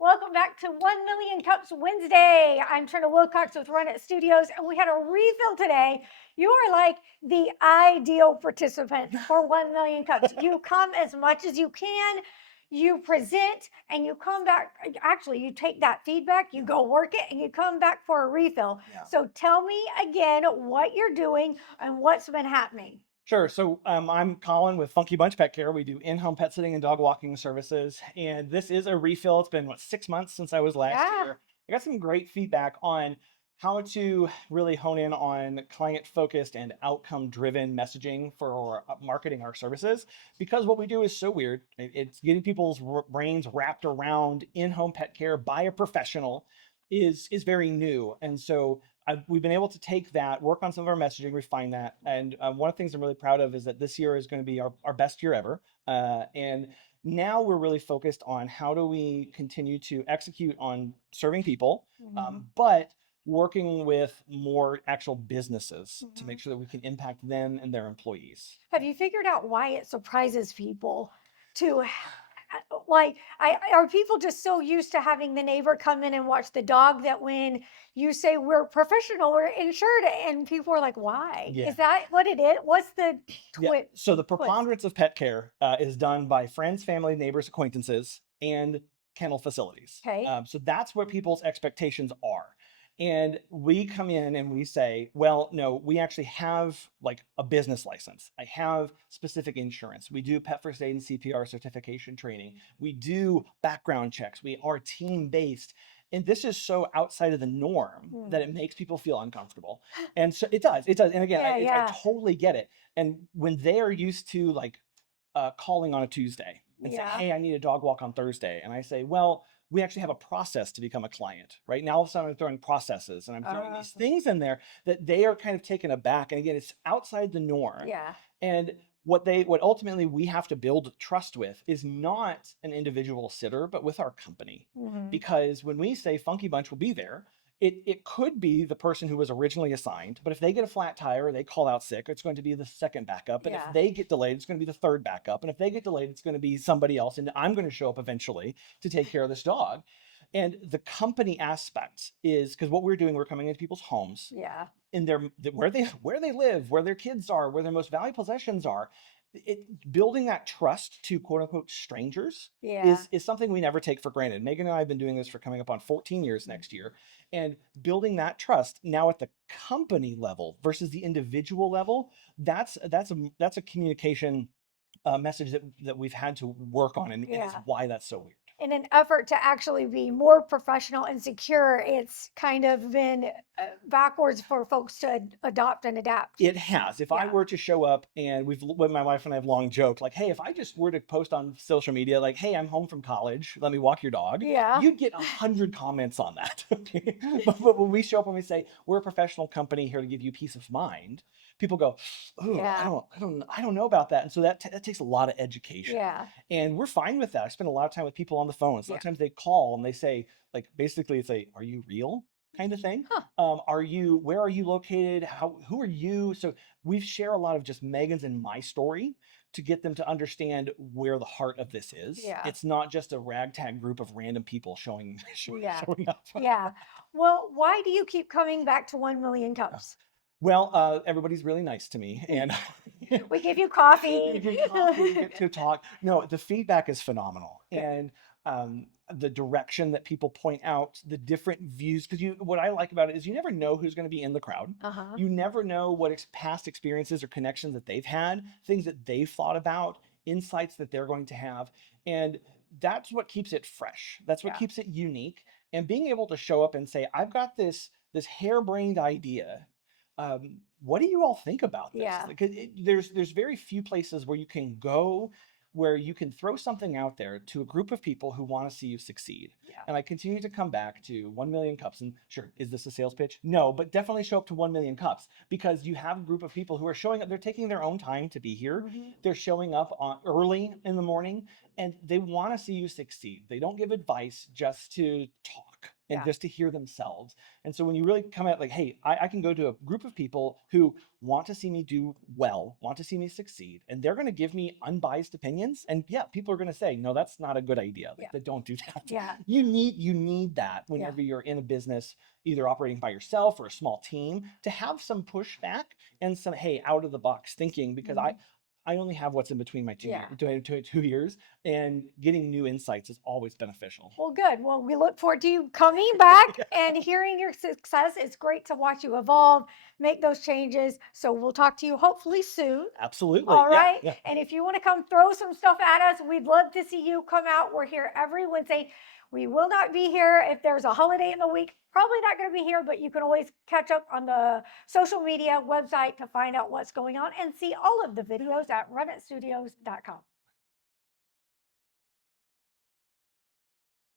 Welcome back to 1 Million Cups Wednesday. I'm Trina Wilcox with Run It Studios, and we had a refill today. You are like the ideal participant for 1 Million Cups. You come as much as you can, you present, and you come back. Actually, you take that feedback, you go work it, and you come back for a refill. Yeah. So tell me again what you're doing and what's been happening. Sure. So I'm Colin with Funky Bunch Pet Care. We do in-home pet sitting and dog walking services. And this is a refill. It's been, 6 months since I was last Yeah. here. I got some great feedback on how to really hone in on client-focused and outcome-driven messaging for marketing our services. Because what we do is so weird. It's getting people's brains wrapped around in-home pet care by a professional is very new. And so we've been able to take that, work on some of our messaging, refine that. And one of the things I'm really proud of is that this year is going to be our best year ever. And now we're really focused on how do we continue to execute on serving people, but working with more actual businesses to make sure that we can impact them and their employees. Have you figured out why it surprises people to are people just so used to having the neighbor come in and watch the dog that when you say we're professional, we're insured, and people are like, why? Yeah. Is that what it is? What's the Yeah. So the twist? preponderance of pet care is done by friends, family, neighbors, acquaintances, and kennel facilities. Okay. So that's what people's expectations are. And we come in and we say, well, no, we actually have like a business license. I have specific insurance. We do pet first aid and CPR certification training. We do background checks. We are team based. And this is so outside of the norm that it makes people feel uncomfortable. And so it does. And again, I totally get it. And when they are used to like calling on a Tuesday and say, hey, I need a dog walk on Thursday. And I say, well, we actually have a process to become a client, right? Now all of a sudden I'm throwing processes and I'm throwing these things in there that they are kind of taken aback. And again, it's outside the norm. Yeah. And what ultimately we have to build trust with is not an individual sitter, but with our company. Because when we say Funky Bunch will be there, it could be the person who was originally assigned, but if they get a flat tire, they call out sick, it's going to be the second backup. And if they get delayed, it's going to be the third backup. And if they get delayed, it's going to be somebody else. And I'm going to show up eventually to take care of this dog. And the company aspect is because what we're doing, we're coming into people's homes, in where they live, where their kids are, where their most valuable possessions are. Building that trust to quote unquote strangers is something we never take for granted. Megan and I have been doing this for coming up on 14 years next year, and building that trust now at the company level versus the individual level. That's a communication message that we've had to work on, and it's why that's so weird. In an effort to actually be more professional and secure, it's kind of been backwards for folks to adopt and adapt. It has. If I were to show up and my wife and I have long joked, like, hey, if I just were to post on social media, like, hey, I'm home from college, let me walk your dog. You'd get 100 comments on that. Okay. But when we show up and we say, we're a professional company here to give you peace of mind, people go, oh, I don't know about that. And so that takes a lot of education. And we're fine with that. I spend a lot of time with people on the phone. Sometimes they call and they say, like, basically it's are you real? Kind of thing. Where are you located? Who are you? So we share a lot of just Megan's and my story to get them to understand where the heart of this is. It's not just a ragtag group of random people showing up. Well, why do you keep coming back to 1 Million Cups? Well, everybody's really nice to me, and we give you coffee. we get to talk. No, the feedback is phenomenal, and the direction that people point out, the different views. Because what I like about it is you never know who's going to be in the crowd. You never know what past experiences or connections that they've had, things that they've thought about, insights that they're going to have, and that's what keeps it fresh. That's what keeps it unique. And being able to show up and say, I've got this harebrained idea. What do you all think about this? Because there's very few places where you can go where you can throw something out there to a group of people who want to see you succeed. And I continue to come back to 1 Million Cups. And sure, is this a sales pitch? No, but definitely show up to 1 Million Cups because you have a group of people who are showing up. They're taking their own time to be here. They're showing up early in the morning and they want to see you succeed. They don't give advice just to talk. and Yeah. just to hear themselves. And so when you really come out like, hey, I can go to a group of people who want to see me do well, want to see me succeed, and they're going to give me unbiased opinions. And yeah, people are going to say, no, that's not a good idea. Like, don't do that. Yeah. You need that whenever you're in a business, either operating by yourself or a small team, to have some pushback and some, hey, out of the box thinking, because I only have what's in between my two ears, and getting new insights is always beneficial. Well, good. Well, we look forward to you coming back and hearing your success. It's great to watch you evolve, make those changes. So we'll talk to you hopefully soon. Absolutely. All right. Yeah. And if you want to come throw some stuff at us, we'd love to see you come out. We're here every Wednesday. We will not be here if there's a holiday in the week. Probably not going to be here, but you can always catch up on the social media website to find out what's going on and see all of the videos at runitstudios.com.